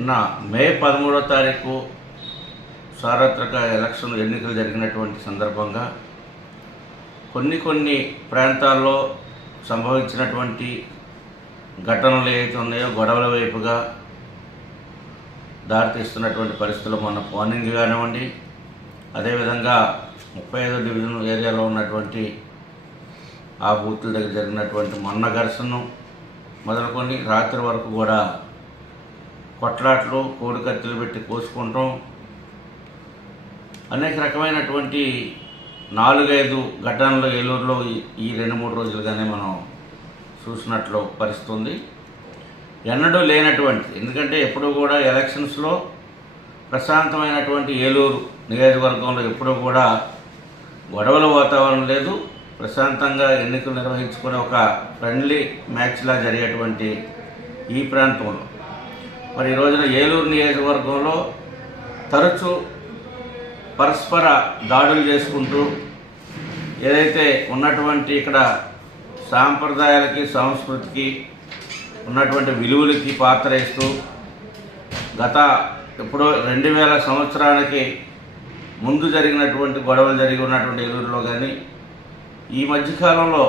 నా మే పదమూడో తారీఖు సార్వత్రిక ఎలక్షన్ ఎన్నికలు జరిగినటువంటి సందర్భంగా కొన్ని కొన్ని ప్రాంతాల్లో సంభవించినటువంటి ఘటనలు ఏవైతే ఉన్నాయో గొడవల వైపుగా దారితీస్తున్నటువంటి పరిస్థితులు మొన్న మార్నింగ్ కానివ్వండి అదేవిధంగా ముప్పై ఐదో డివిజన్ ఏరియాలో ఉన్నటువంటి ఆ బూతుల దగ్గర జరిగినటువంటి మొన్న ఘర్షణ మొదలుకొని రాత్రి వరకు కూడా కొట్లాట్లు కోడికత్తులు పెట్టి కోసుకుంటాం. అనేక రకమైనటువంటి నాలుగైదు ఘటనలు ఏలూరులో ఈ- ఈ రెండు మూడు రోజులుగానే మనం చూసినట్లు పరిస్థితుంది. ఎన్నడూ లేనటువంటి ఎందుకంటే ఎప్పుడూ కూడా ఎలక్షన్స్లో ప్రశాంతమైనటువంటి ఏలూరు నియోజకవర్గంలో ఎప్పుడూ కూడా గొడవల వాతావరణం లేదు. ప్రశాంతంగా ఎన్నికలు నిర్వహించుకునే ఒక ఫ్రెండ్లీ మ్యాచ్లా జరిగేటువంటి ఈ ప్రాంతంలో మరి ఈ రోజున ఏలూరు నియోజకవర్గంలో తరచూ పరస్పర దాడులు చేసుకుంటూ ఏదైతే ఉన్నటువంటి ఇక్కడ సాంప్రదాయాలకి సంస్కృతికి ఉన్నటువంటి విలువలకి పాత్ర ఇస్తూ గత ఎప్పుడో రెండు వేల సంవత్సరానికి ముందు జరిగినటువంటి గొడవలు జరిగి ఉన్నటువంటి ఏలూరులో కానీ ఈ మధ్యకాలంలో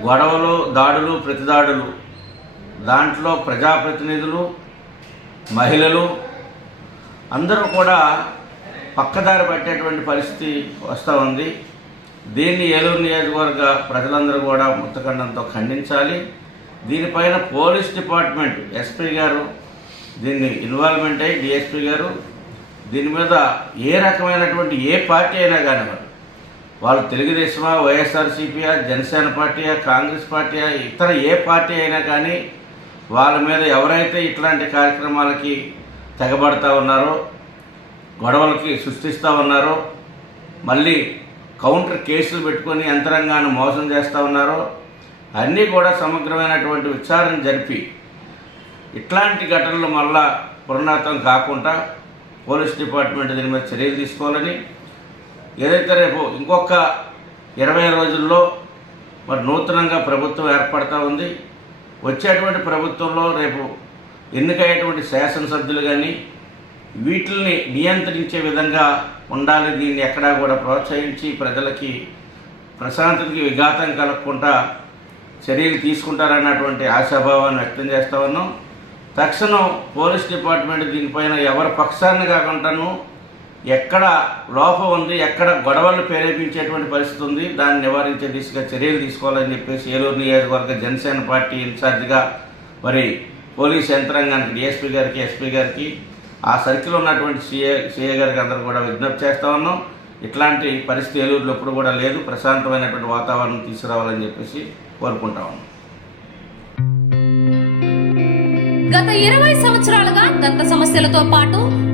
గొడవలు దాడులు ప్రతిదాడులు దాంట్లో ప్రజాప్రతినిధులు మహిళలు అందరూ కూడా పక్కదారి పట్టేటువంటి పరిస్థితి వస్తూ ఉంది. దీన్ని ఏలూరు నియోజకవర్గ ప్రజలందరూ కూడా ముత్తఖండంతో ఖండించాలి. దీనిపైన పోలీస్ డిపార్ట్మెంట్ ఎస్పీ గారు దీన్ని ఇన్వాల్వ్మెంట్ అయ్యి డిఎస్పీ గారు దీని మీద ఏ రకమైనటువంటి ఏ పార్టీ అయినా కానీ మరి వాళ్ళు తెలుగుదేశమా వైఎస్ఆర్సీపీయా జనసేన పార్టీయా కాంగ్రెస్ పార్టీయా ఇతర ఏ పార్టీ అయినా కానీ వాళ్ళ మీద ఎవరైతే ఇట్లాంటి కార్యక్రమాలకి తెగబడతా ఉన్నారో గొడవలకి సృష్టిస్తూ ఉన్నారో మళ్ళీ కౌంటర్ కేసులు పెట్టుకొని యంత్రాంగాన్ని మోసం చేస్తూ ఉన్నారో అన్నీ కూడా సమగ్రమైనటువంటి విచారణ జరిపి ఇట్లాంటి ఘటనలు మళ్ళా పునరాతం కాకుండా పోలీస్ డిపార్ట్మెంట్ దీని మీద చర్యలు తీసుకోవాలని ఏదైతే రేపు ఇంకొక ఇరవై రోజుల్లో మరి నూతనంగా ప్రభుత్వం ఏర్పడతా ఉంది వచ్చేటువంటి ప్రభుత్వంలో రేపు ఎన్నికయ్యేటువంటి శాసనసభ్యులు కానీ వీటిల్ని నియంత్రించే విధంగా ఉండాలి దీన్ని ఎక్కడా కూడా ప్రోత్సహించి ప్రజలకి ప్రశాంతతకి విఘాతం కలగకుండా చర్యలు తీసుకుంటారన్నటువంటి ఆశాభావాన్ని వ్యక్తం చేస్తా ఉన్నాం. తక్షణం పోలీస్ డిపార్ట్మెంట్ దీనిపైన ఎవరి పక్షాన్ని కాకుండాను ఎక్కడ లోపం ఉంది ఎక్కడ గొడవలు ప్రేరేపించేటువంటి పరిస్థితి ఉంది దాన్ని నివారించే దిశగా చర్యలు తీసుకోవాలని చెప్పేసి ఏలూరు నియోజకవర్గ జనసేన పార్టీ ఇన్ఛార్జిగా మరి పోలీస్ యంత్రాంగానికి డిఎస్పీ గారికి ఎస్పీ గారికి ఆ సర్కిల్ ఉన్నటువంటి సీఏ సీఏ గారికి అందరూ కూడా విజ్ఞప్తి చేస్తా ఉన్నాం. ఇట్లాంటి పరిస్థితి ఏలూరులో ఎప్పుడు కూడా లేదు. ప్రశాంతమైనటువంటి వాతావరణం తీసుకురావాలని చెప్పేసి కోరుకుంటా ఉన్నాం. గత ఇరవై సంవత్సరాలుగా దంత సమస్యలతో పాటు